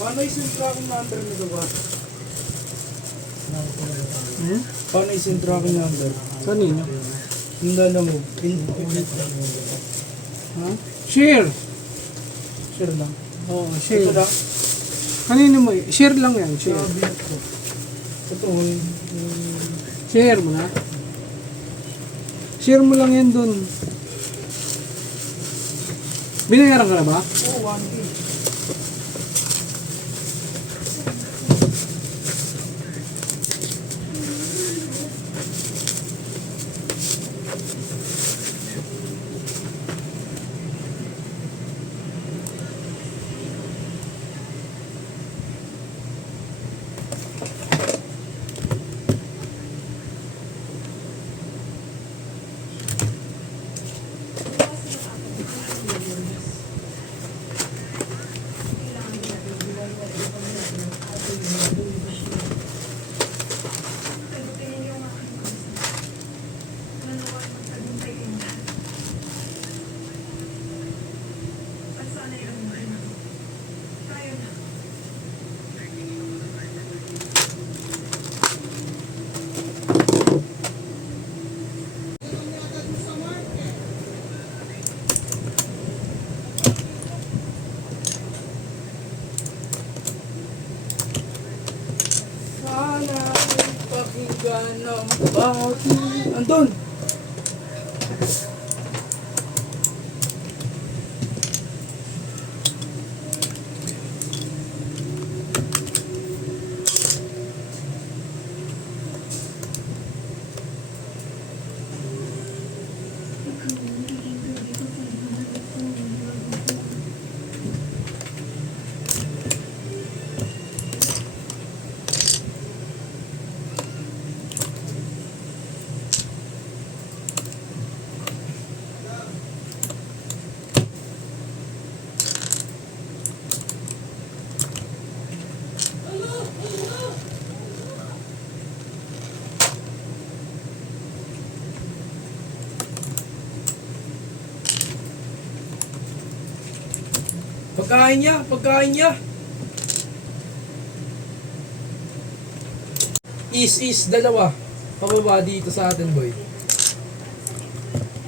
Paano yung tracking number nito ba? Paano yung tracking number? Kanino? Yung dala mo. Ha? Share. Share lang. Oo, Ito share. lang. Kanino mo? Share lang yan, share. Sabi ko. Ito. Share mo na. Share mo lang yan dun. Binayaran ka na ba? Oh, 1K. Sana pakinggan ng bakit. Andun! Pagkain niya. Is, dalawa. Pababa dito sa atin, boy.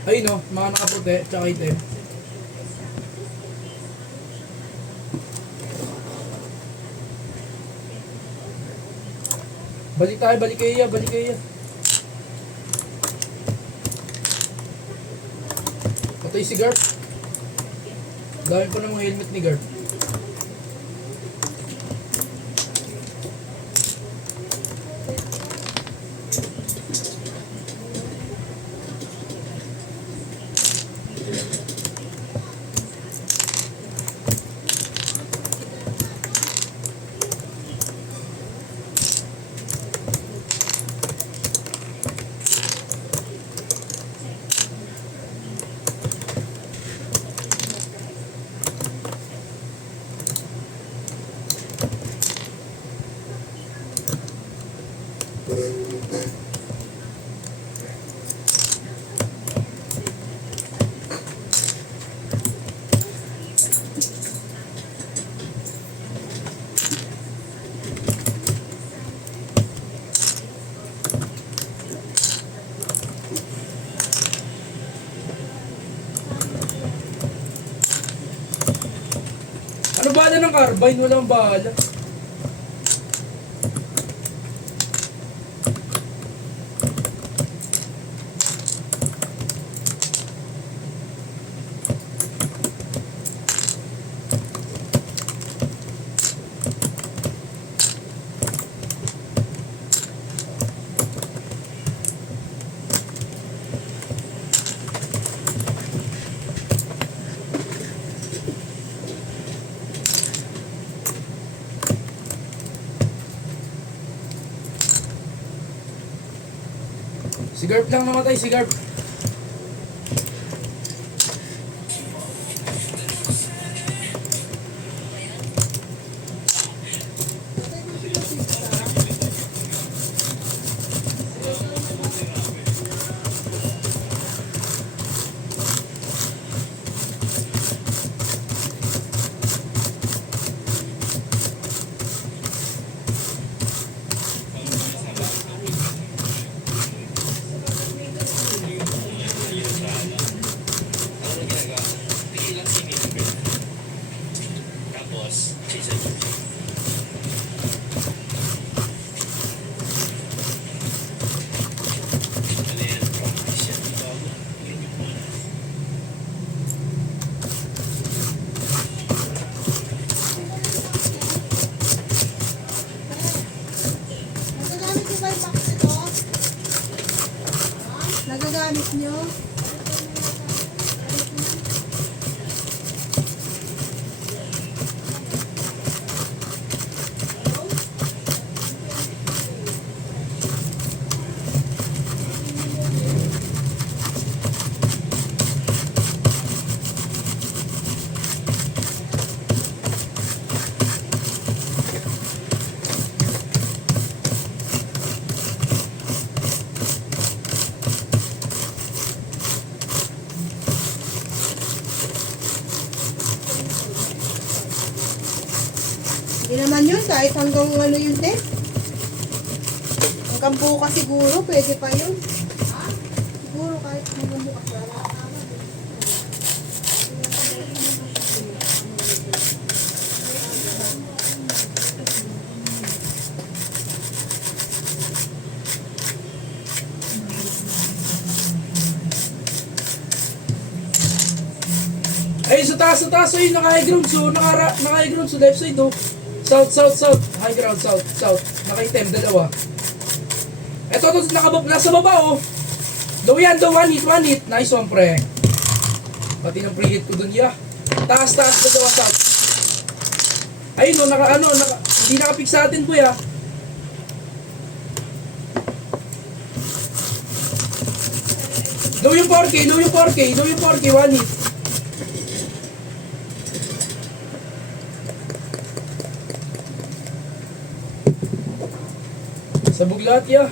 Ayun o, mga nakaputi, tsaka itim. Balik kayo. Patay si Garp. Dami pa ng helmet ni Garp. Ano bala ng carbine? Walang bala. Si Garp lang namatay, si Garp. Nagagamit nyo? Hindi naman yun, kahit hanggang ano yun din. Hanggang bukas siguro, pwede pa yun. Siguro kahit hanggang bukas wala. Ay, sa taas, ay, naka-high ground, so, naka-high ground, so, left side, oh. South, high ground, south, naka-item, dalawa. Eto, nasa baba, oh. Daw yan, one hit, nice one, pre. Pati ng pre-hit ko dun, yeah. Taas, dalawa, south. Ayun, oh, hindi naka-fix sa atin, kuya. Daw yung 4K, one hit. Sabog lahat, ya.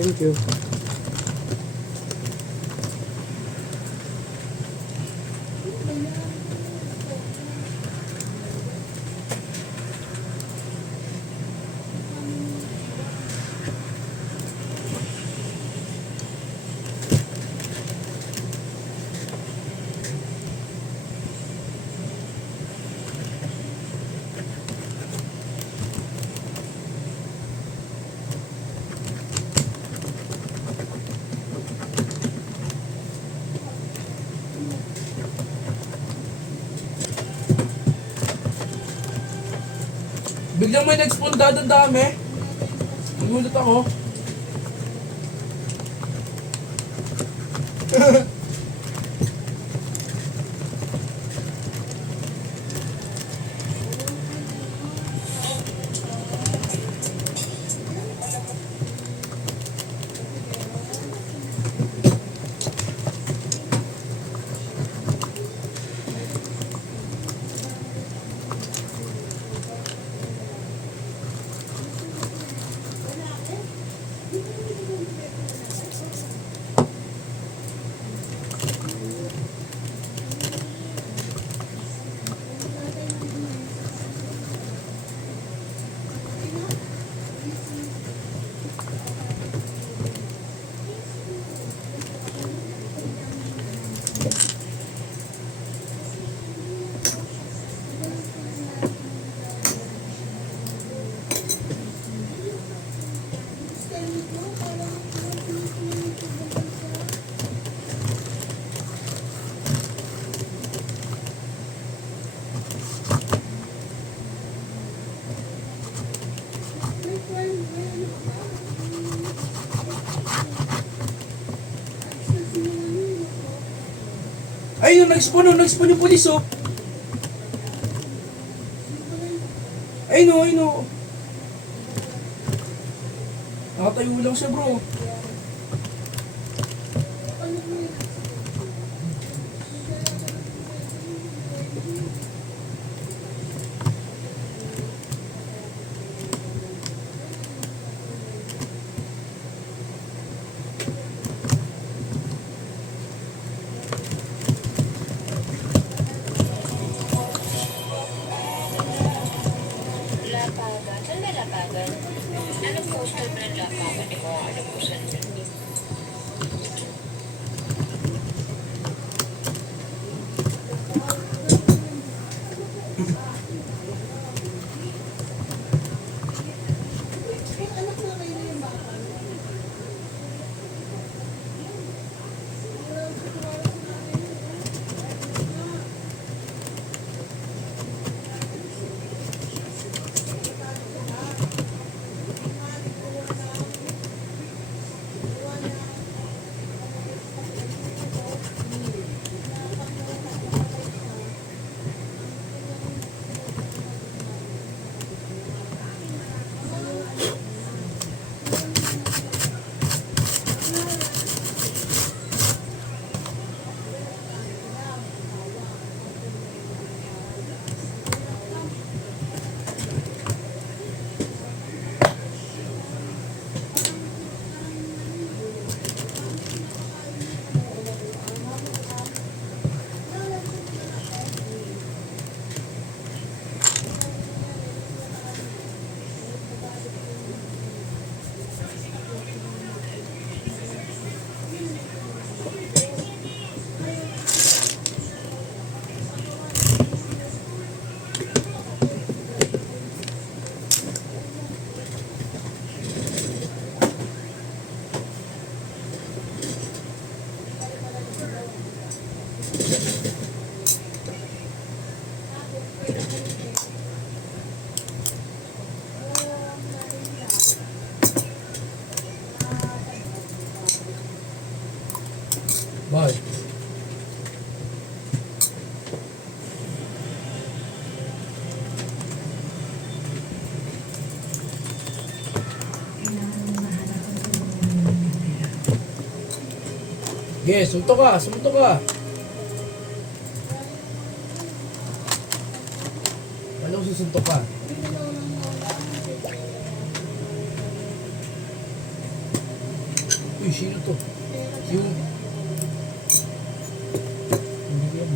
Thank you. Biglang may nag-spawn ang dami. Nagulat ako. Ayun, nag-spawn yung pulis, oh. Ayun, oh. Nakatayo lang siya, bro. Bye. Yes, suntok ka, suntok ka. Anong susuntok ka? Uy, sino to? Yung... Hindi ko yan.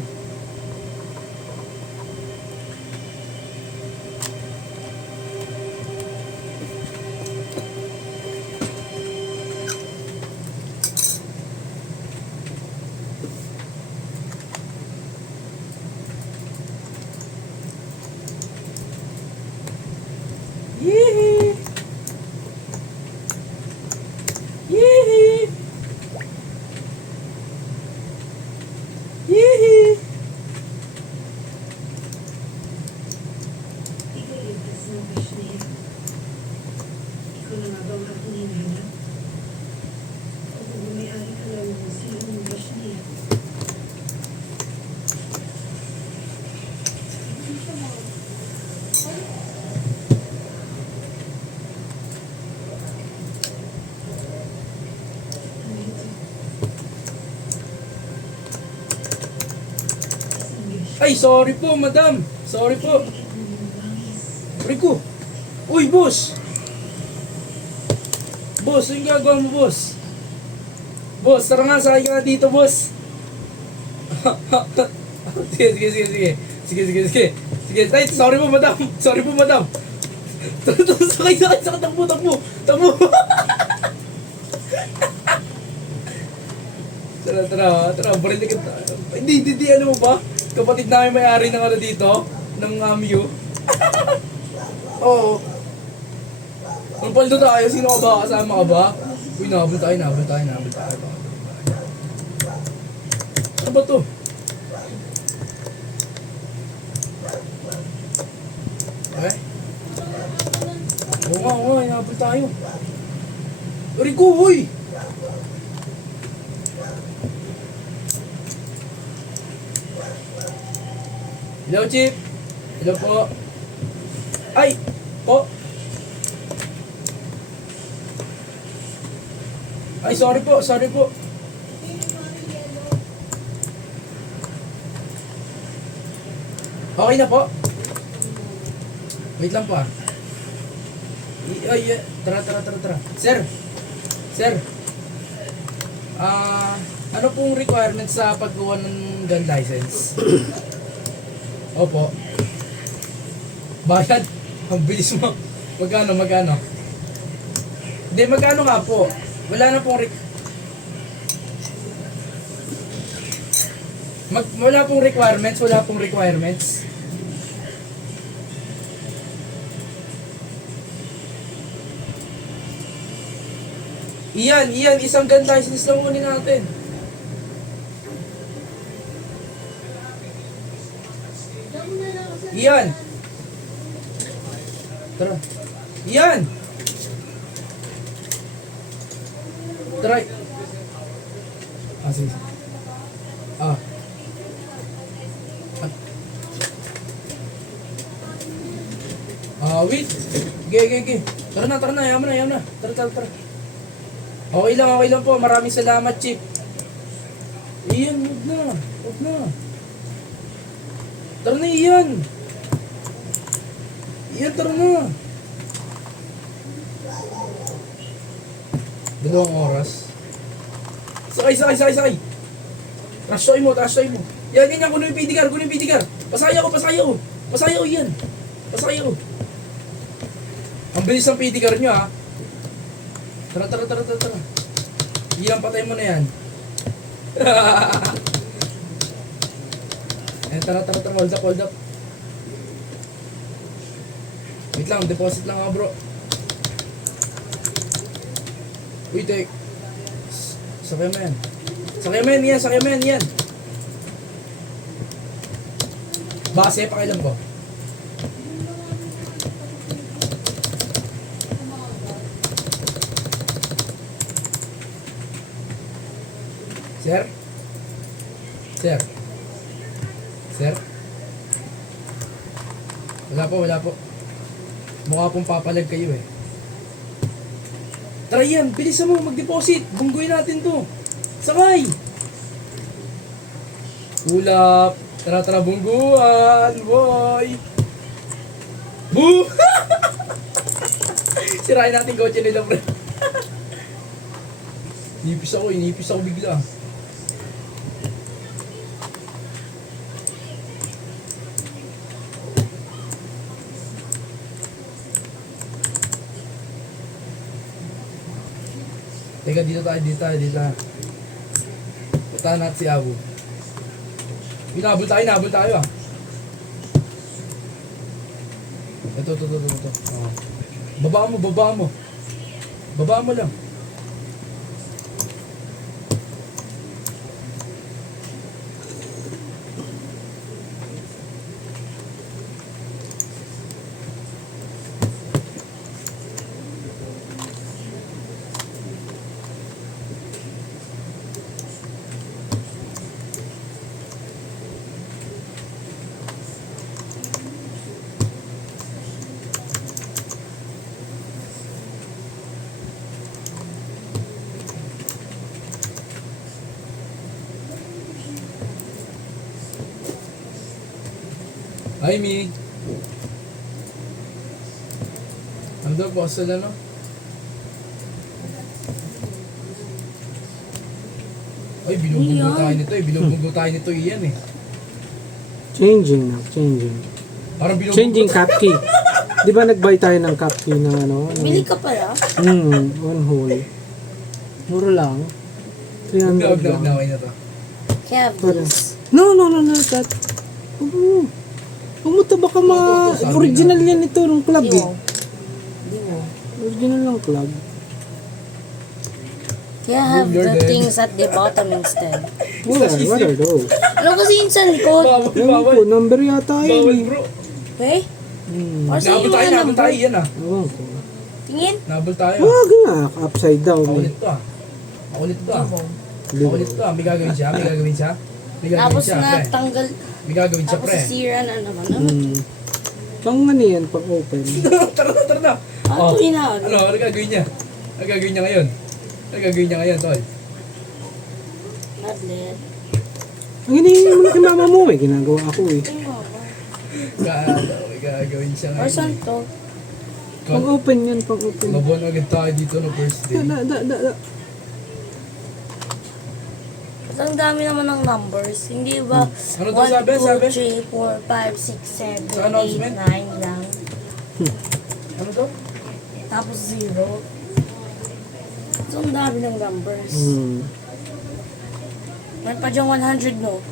Yee! Yee! Yee! Ikaw ligtas ng wish na yan. Ikaw na nga ba ang aking hinahanap? O kung may-ari ka lang ng sino ng wish na yan. Ano ito? Isang wish. Ay, sorry po, madam. Sorry po. Ikit mo ng bangis. Rico. Uy, boss. Boss, yung gagawa mo, boss. Boss, tara nga, sakay ka nga dito, boss. Sige, sige, sige, sige. Sige, sige, sige. Sige, ay, sorry po, madam. Sorry po, madam. Tara, tara, sakay, sakay, sakay. Takbo, takbo. Takbo. Tara, tara, tara. Barinig ka. Hindi, ano mo ba? Kapatid namin may-ari ng ano dito, ng Amyu. Oo. Ang paldo tayo, sino ka ba? Kasama ka ba? Uy, nabol tayo. Ano ba to? Eh? Oo nga, nabol tayo. Rico, uy! Hello, Chip. Hello po. Ay! Po! Ay, sorry po. Okay na po. Wait lang po ah. Ay, tara. Sir. Ano pong requirements sa paggawa ng gun license? Opo. Bayad? Ang bilis mo. Magkano? Hindi, magkano nga po? Wala na pong wala pong requirements. Iyan, isang gun license lang kunin natin. Iyan. Tara. Iyan. Try. Sige. Wait. Ge. Tara na. Yaman na. Tara. Okay lang po. Maraming salamat, Chief. Iyan, wag na. Tara na, Iyan. Tara na. 2 oras. Sakay. Trashoy mo. Yan, kunin yung PD car. Pasaya ko, yan. Pasaya ko. Ang bilis ng PD car nyo, ha. Tara. Yan, patay mo na yan. Ayan, tara. Hold up. Wait lang, deposit lang ako, bro. Uy, tek. Sakay mo yan, yan. Base, pakialam ko. Sir? Sir? Sir? Wala po. Mukha pong papalag kayo eh. Tara yan, bilisan mo, mag-deposit. Bunggoy natin to. Sakay! Ulap! Tara, bungguan! Boy! Boom! Sirain natin kotse nila, pre. Inipis ako bigla. Teka, dito tayo. Puntahan natin si Abu. Nabol tayo ah. Ito. Oh. Baba mo. Baba mo lang. Hi, Mi. Ano daw, boss? Ano? Ay, binubunggo tayo nito, iyan eh. Changing. Parang binubunggo Changing cup key. Di ba nag-buy tayo ng cup key na ano? Bili ka pala? One hole. Mura lang. 300 lang. Naway na to. Kaya Parang, no, that. Pumunta baka original yan ito ng club eh. Di mo. Original ng club. Kaya have You're the dead. things at the bottom instead. What are those? Ano kasi yung sa likod? Ewan ko, number yata Bawal, yun bro. Eh? Or sa Nabol yung tayo, number? yan ah. Ewan ko. Tingin? Nabol tayo. Wag nga, upside down eh. Makulit to ah. May gagawin siya. Tapos na pre. tanggal. May gagawin siya, Tapos pre. sira na naman. Pang ano yan, pang open. Tara na. Ano ina? Ano gagawin niya? Ano gagawin niya ngayon, tol? Nadlet. Ang hinihingi mo na kay mama mo eh, ginagawa ako eh. May gagawin siya Or ngayon. saan to? Pang open yan, pang open. Mabuhan agad tayo dito no first day. Da. Ang dami naman ng numbers. Hindi ba? Ano to 1, sabi? 2, 3, 4, 5, 6, 7, Sa announcement? 8, 9 lang. Ano to? Tapos 0. So, ang dami ng numbers. Meron pa dyan 100, no?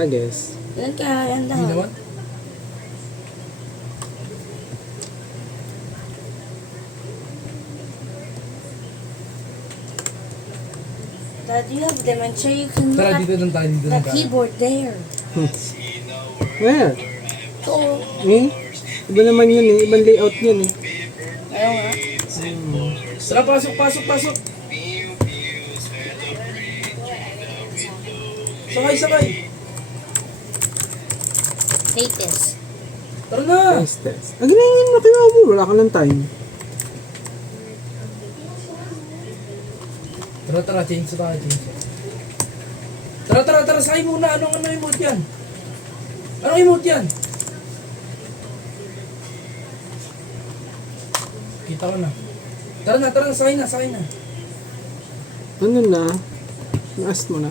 I guess. Ilan kaya yan Hindi lahat? naman. Dad, you have dementia. You can look Tara, at dito lang tayo. the keyboard there. Where? So, Eh? Iba naman yun eh, ibang layout yun eh. ayaw nga. Tara, pasok. Sakay. Latest. Tara na. Test. Ang ginahingin mo kay mama mo, wala ka ng time. Tara, change tayo. Tara, sakay muna. Anong emote yan? Kita ko na. Tara na, sakay na. Ano na? Naas mo na.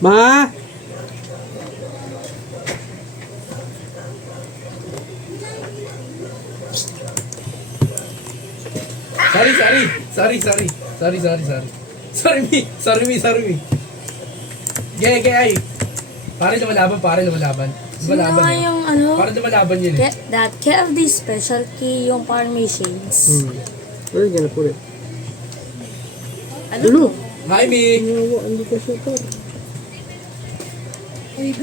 Ma! Sorry, me. Ay. Pare lumalaban. Sino nga eh. yung ano? Pare lumalaban yun eh. That KFD special key yung parang may shades. Where are you gonna put it? Ano? Hi, Mi. Hinawaan di ka siya par. Ay, B.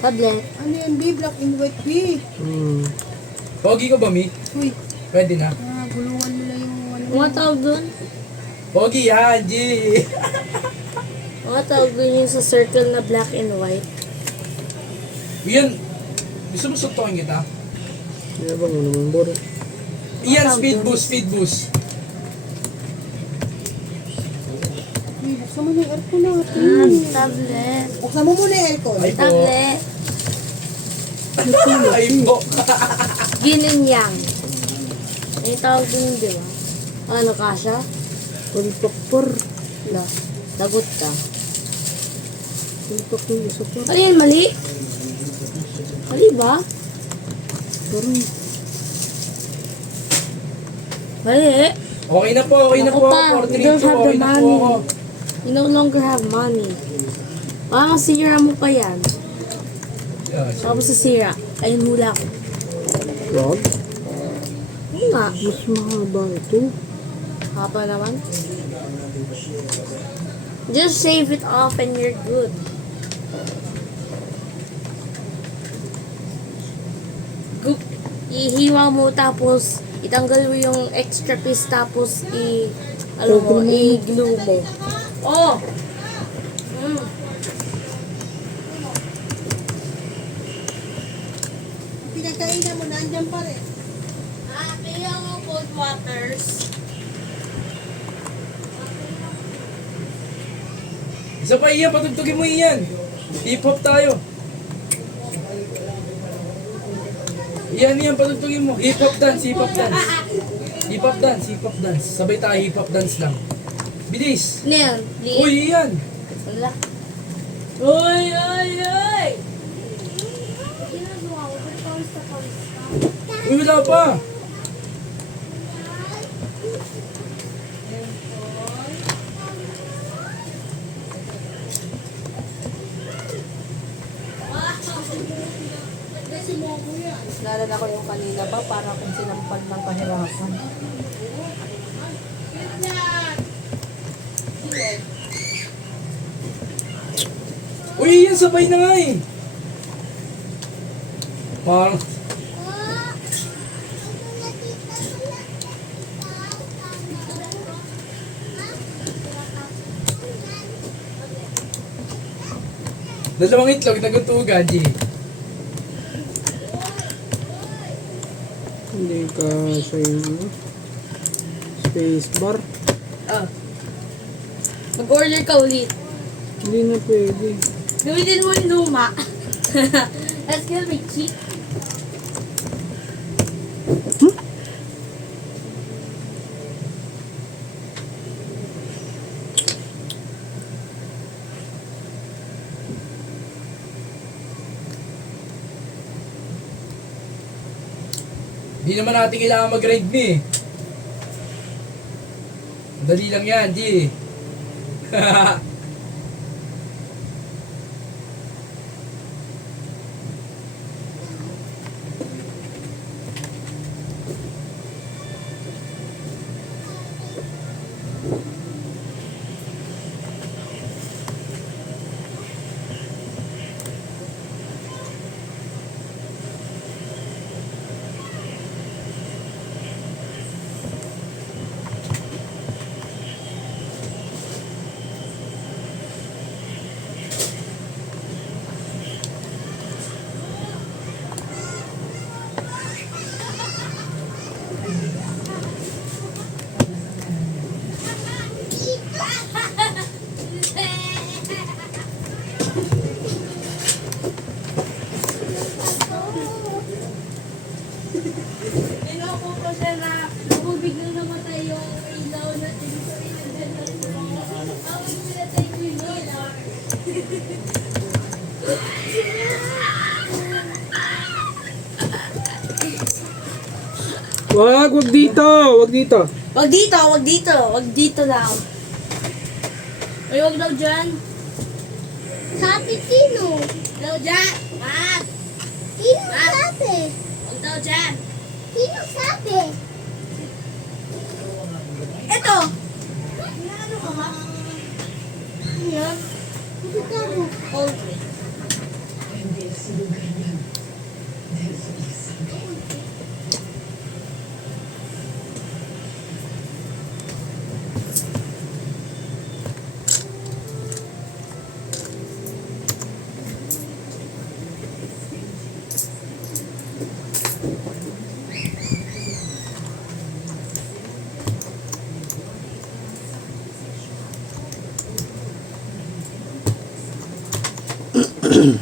Tablet. Ano yan, B? Black and white, B. Pogi ko ba, Mi? Uy, Pwede na. gulungan mo na yung ano. Mga tawag dun? Pogi yan, G. Mga tawag dun yung sa circle na black and white. Iyan. Gusto mo suntokin kita? Yabang mo naman, bro. Iyan, speed boost, speed boost. Uy, buksan mo na yung aircon natin. Tablet. Buksan mo muna yung aircon. Ay po. Tablet. Ay po. Yin and yang. Yung tawag dun, di ba? Ano, kasha? Palpak par. La. Lagot ka. Palpak yung isa par. Ano yan, mali? Mali ba? Parang Mali. Okay na po, okay na Ako po. pa, 4-3-2, we don't have the okay na po money. ako. You no longer have money. Baka sira mo pa yan. Yeah, Tapos sisira. Ayun hula ko. wag. Oo nga. Mas mahaba ito. Haba naman. Just shave it off and you're good. Goop. Ihiwa mo tapos itanggal mo yung extra piece tapos i-glue mo. Oh! Mm. Pinagkainan mo, nandyan pa rin. Kaya mo cold waters. Isa pa iyan, patugtugin mo iyan. Hip-hop tayo. Iyan, patugtugin mo. Hip-hop dance, hip-hop dance. Hip-hop dance, hip-hop dance. Sabay tayo, hip-hop dance lang. Bilis. Neil, Uy, iyan. wala. Uy, uy, uy! Uy, wala pa. Nalala ko yung kanina pa para kung sinampal ng kahirapan. Uy, iyan, sabay na nga eh. Parang... Dalawang itlog, nagutugan, G. Hindi ka sa yung space bar. Ah. Mag-order ka ulit. Hindi na pwede. Gamitin mo yung luma. That's gonna be cheap. Di naman natin kailangan mag-grind ni. Dali lang yan, G. Pinako ko siya na kung biglang namatay yung ilaw na tinisurin na dyan. Tapos pinatay ko yung ilaw. Wag dito! Wag dito! Wag dito, wag dito. Wag dito lang. Ay, wag daw dyan. Sabi sino? Daw dyan. Wag. Sino Ah. sabi? Wag daw dyan. Sino sabi? Ito. Ano ka Sir,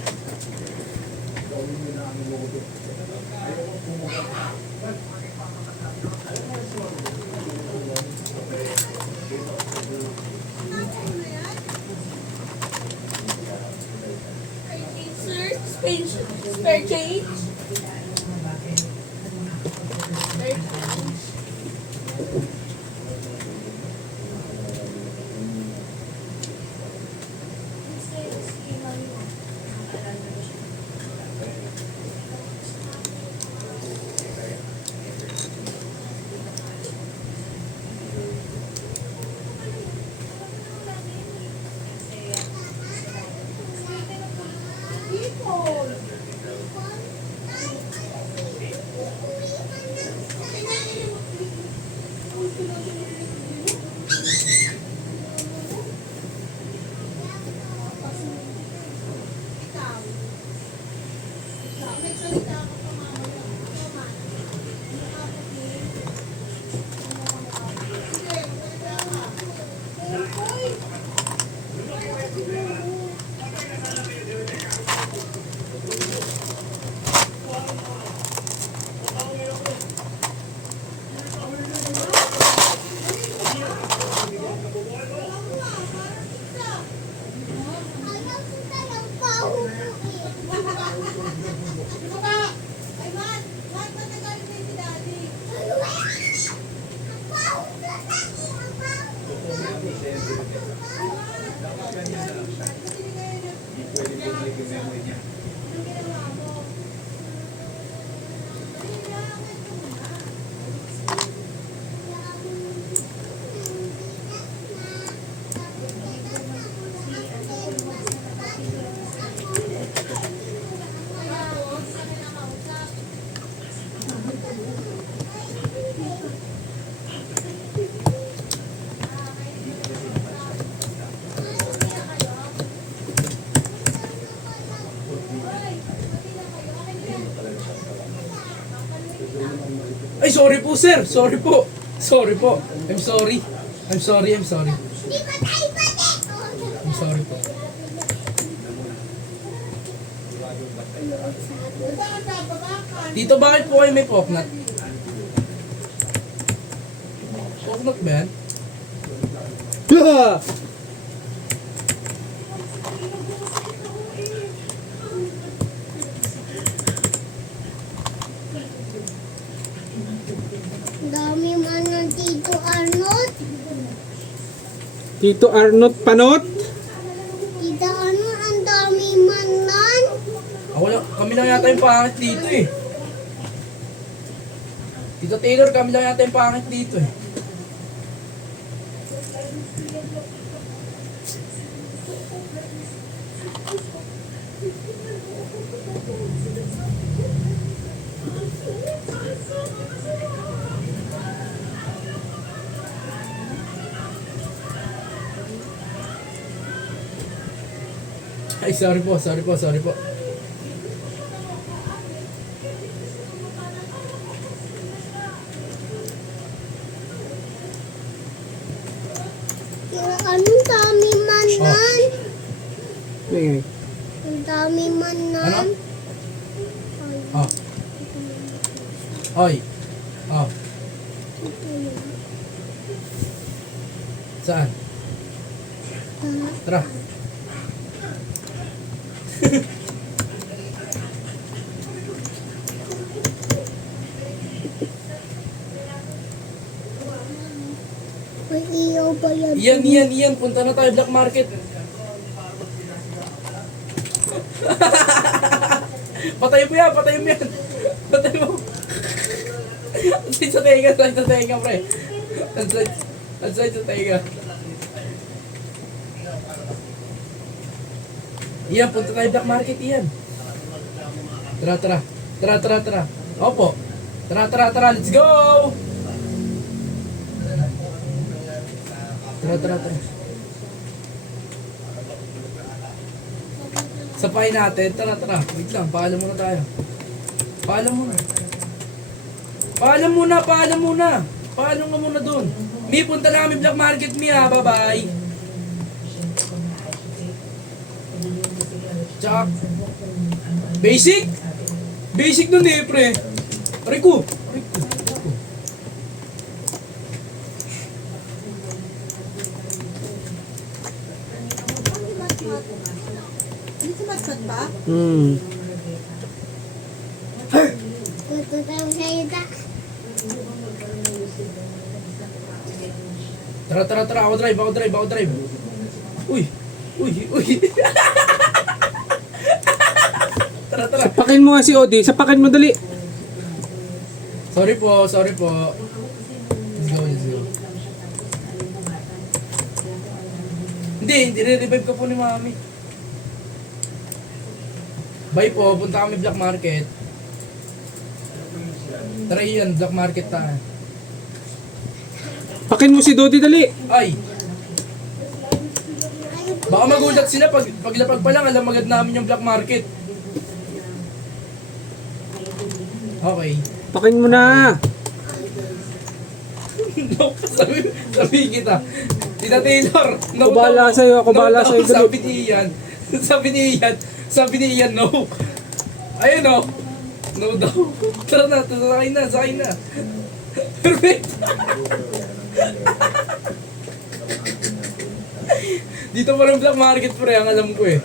spare change? Spare change. Ay, sorry po, sir. Sorry po. Sorry po. I'm sorry. I'm sorry, I'm sorry. I'm sorry po. Dito, bakit po kayo may poknat? Poknat ba yan? Ah! Dami man ng Tito Arnold. Tito Arnott Panot. Tito Arnold, ang dami man nan. Ako lang, kami lang yata yung pangit dito eh. Tito Taylor, kami lang yata yung pangit dito eh. Ay, sorry po, sorry po, sorry po. Anong dami man nan? Ingay. Ang dami man nan. Oh. Oy. Oh. Saan? Tara. May iyo ba yan? Iyan. Punta na tayo black market. Patay mo yan. Patay mo. Ansay sa tenga, pre. Ansay sa tenga. Iyan, punta tayo black market, Iyan. Tara. Opo. Tara. Let's go! Tara. Sapain natin. Tara. Wait lang, paalam muna tayo. Paalam muna. Paalam ka muna dun. Mi, punta na kami black market, Mi, ha. Bye-bye. Tsak. Basic? Basic nun eh, pre. Aray ko. Aray ko. Hindi si Matmat pa? Gusto tayo sa'yo ta. Tara. Ako drive. Uy. Tara. Sapakin mo nga si Odi. Sapakin mo dali. Sorry po. Let's go. Hindi re-revive ka po ni Mami. Bye po, punta kami Black Market. Tara yan, Black Market tayo. Pakin mo si Dodi dali. Ay! Baka magulat sila paglapag pa lang, alam agad namin yung Black Market. Okay. Pakin mo na. No, sabi kita. Tita Taylor, no. Ako bahala sa'yo, ako bahala sa'yo. Sabi ni Ian, no. Ayun no. No daw. Tara na, sakay na. Perfect. Dito pa rin Black Market pre, ang alam ko eh.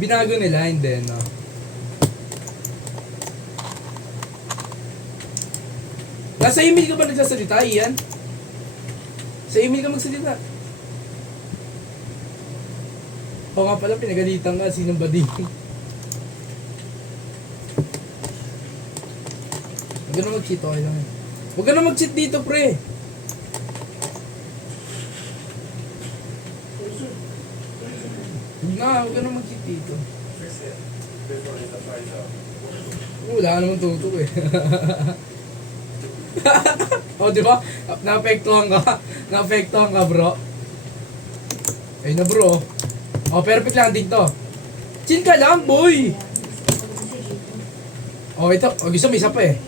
Binago nila, hindi no. Nasa email ka ba nagsasalita, Ian? Sa email ka magsalita. Oo nga pala, pinagalitan ka. Sinong bading? Huwag ka na mag-cheat, okay lang. Huwag ka na mag-cheat dito, pre. Huwag ka na mag-cheat dito. Wala ka naman tutok eh. O, di ba? Naapektuhan ka, bro. Ayun na, bro. O, perfect lang dito. Chill ka lang, boy. O, ito. O, gusto mo isa pa eh.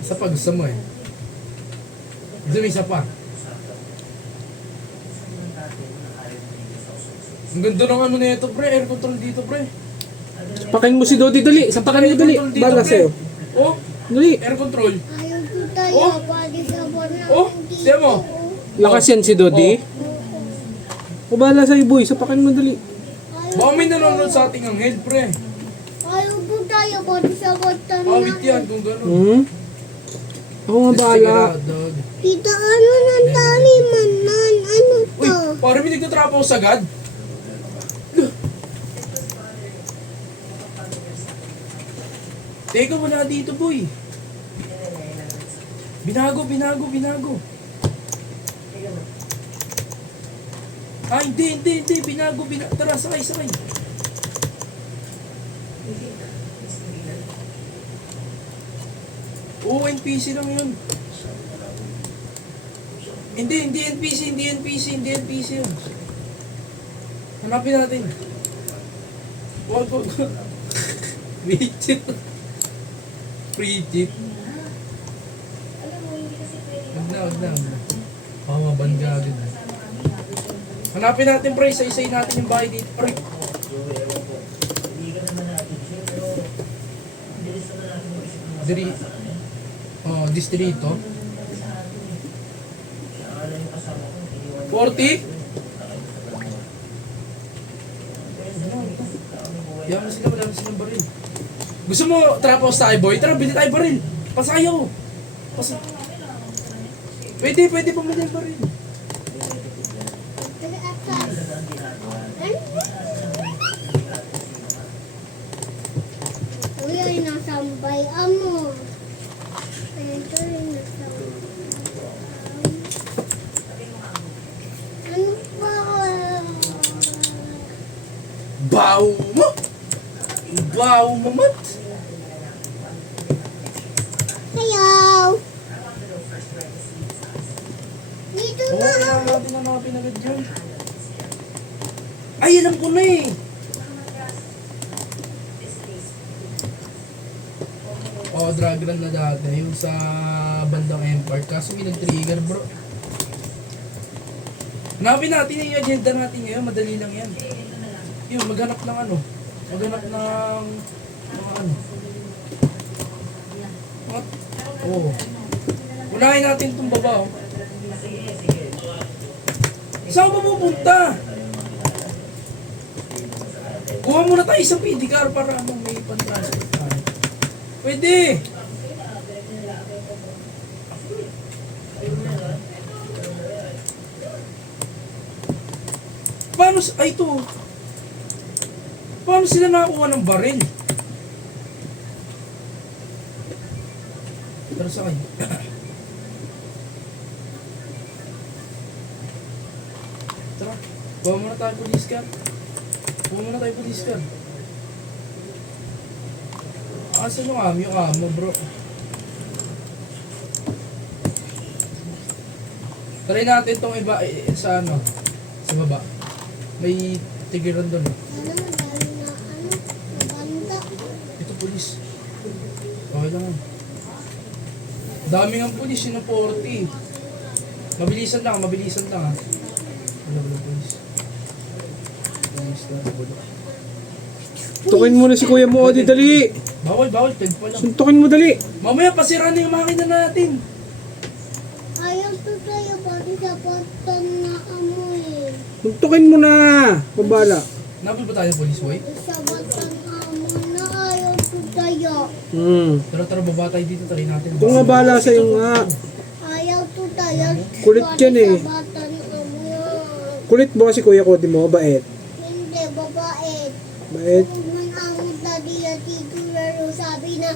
Isa pa, gusto mo eh. Gusto mo isa pa. Ang ganda ng ano na ito, pre. Air control dito, pre. Sapakin mo si Dodi dali. Sapakin mo dali. Bala sa'yo. Oh, Dali. air control. Ayaw ko tayo. Oh. Pwede sa na. Oh, siya mo. Lakas yan si Dodi. Ako bahala sa'yo boy. Sapakin mo dali. Baka may nanonood sa ating anghel, pre. Ayaw ko tayo. Pwede sa bata na. Awit yan kung gano'n. Ako nga bahala. Dog. Tita, ano ng dami man? Ano Uy, to? parang may nagtatrapo sa God. Teka, wala dito, boy. Binago. Ah, hindi. Binago. Tara, sakay. Oo, NPC lang yun. Hindi NPC yun. Hanapin natin. Wag. Free cheat. Wag na. Pamaban ka agad. Hanapin natin, pre. Isa-isay natin yung bahay dito, pre. Distrito. 40? Yaman sila, wala na silang baril. Gusto mo trap house tayo, boy? Tara, bili tayo baril. Pasayaw. Pwede pumili ang baril. Uy, ay nasambay amo. Ito ay nasambay. Ano pa? Baw mo, mat. Ayaw. Dito Oo, na. kailangan natin hanapin agad yun. Ay, alam ko na eh. Oo, drag run na dati. Yung sa bandang Empire. Kaso may nag-trigger, bro. Hanapin natin yung agenda natin ngayon. Madali lang yan. Yun, maghanap ng ano. Maghanap ng mga ano. Mga, oo. Unahin natin itong baba, oh. Saan ka pupunta? Kuha muna tayo isang PD car para ano, may pan-transfer tayo. Pwede! Paano, ay ito. Paano sila nakakuha ng baril? Pero sa kanya. Tara, kuha muna tayo police car. Kuha muna tayo police car. Asan yung amo bro? Try natin tong iba sa ano, sa baba. May tigiran doon. Ano, dahil na ano, nabanta. Ito police. Okay lang. Dami ng police, yun ang 40. Mabilisan lang ha. Wala police. Police lang, wala. Tukin mo na si kuya mo, Odi, dali. Bawal, 10 pa lang. Suntukin mo, dali. Mamaya pasira na yung makina natin. Ayaw to tayo, pati sa patan na amoy. Suntukin mo na. Pabala. Napil ba tayo police boy? Sa batan amo na ayaw to tayo. Tara, baba tayo dito, try natin. Kung nga bala sa'yo nga. Ayaw to tayo. Kulit yan eh. Sa batan amo yan. Kulit mo kasi kuya Cody mo, bait. Hindi, babae. Bait. Kung man amo tadi at ito laro, sabi na,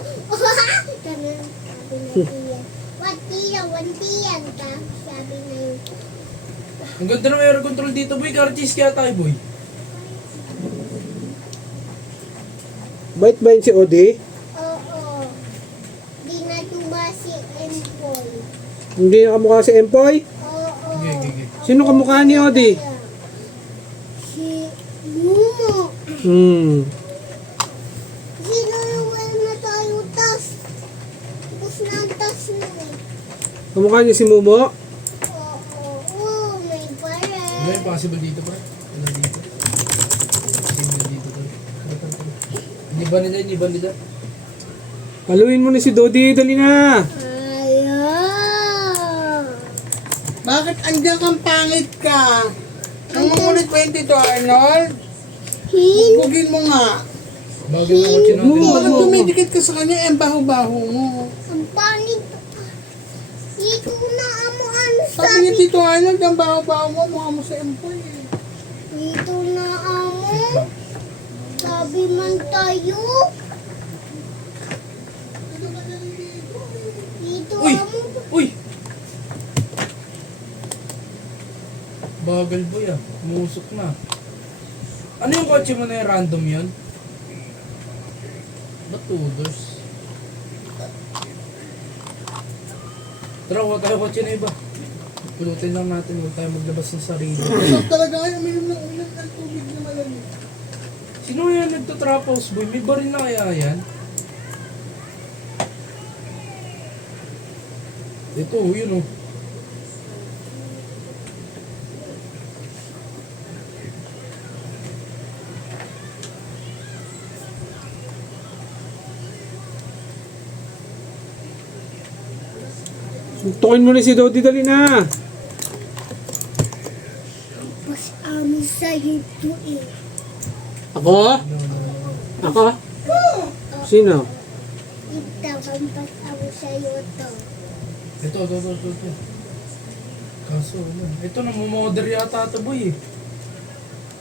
ganun, sabi na tiyan. Wantiyan ka, sabi na yun. Ang ganda ng air control dito boy, karchis kaya tayo boy. Bait ba yun si Odi? Oo. Di na tumasi Empoy. Hindi na kamukha si Empoy? Oo. Okay. Sino kamukha ni Odi? Si Mumo. Sino yung na tayo tas? Tapos na ang tas na eh. Kamukha niya si Mumo? Oo, may pare. Wala yung possible dito pa. Wala dito. Possible dito to. Hindi ba nila? Paluin mo na si Dodi, dali na. Ayaw. Bakit andyan kang pangit ka? Nangungulit ba yun dito, Arnold? Hin. Bugin mo nga. Bagay na kotse natin. Bakit dumidikit ka sa kanya, eh, baho-baho mo. Ang pangit. Dito na amo ano Sabi niya, Tito Arnold, ang baho-baho mo, mukha mo sa empoy. Eh. Dito na amo. Sabi man tayo. Dito Uy! amo. Uy! Bagal boy ah. Musok na. Ano yung kotse mo na yung random yun? Ba't two doors? Tara, huwag tayo kotse na iba. Pulutin lang natin, huwag tayo maglabas ng sarili. Masarap talaga kayo, uminom ng tubig na malamig. Sino yan nagtatrapos boy? May baril na kaya yan? Ito, yun oh. Suntukin mo na si Dodi, dali na. Mas amo sa'yo ito eh. Ako? Ako? Sino? Ito, kampas amo sa'yo ito. Ito. Kaso, ano? Ito, namumodder yata ito, boy.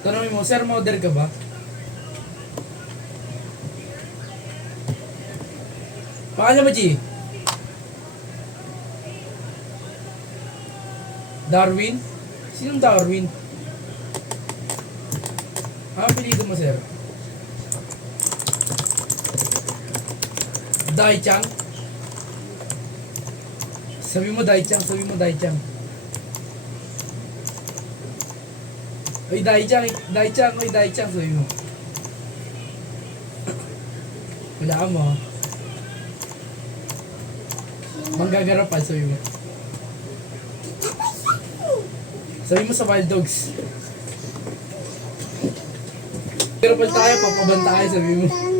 Tanongin mo, sir, modder ka ba? Paano ba, G? Darwin? Sinong Darwin? Ang apelido mo, sir? Dai-chan? Sabi mo Dai-chan. Oy, Dai-chan, sabi mo. Wala ka mo. Manggagarapan, sabi mo. Sabi mo sa Wild Dogs. Pero pag tayo, papabanta tayo, sabi mo.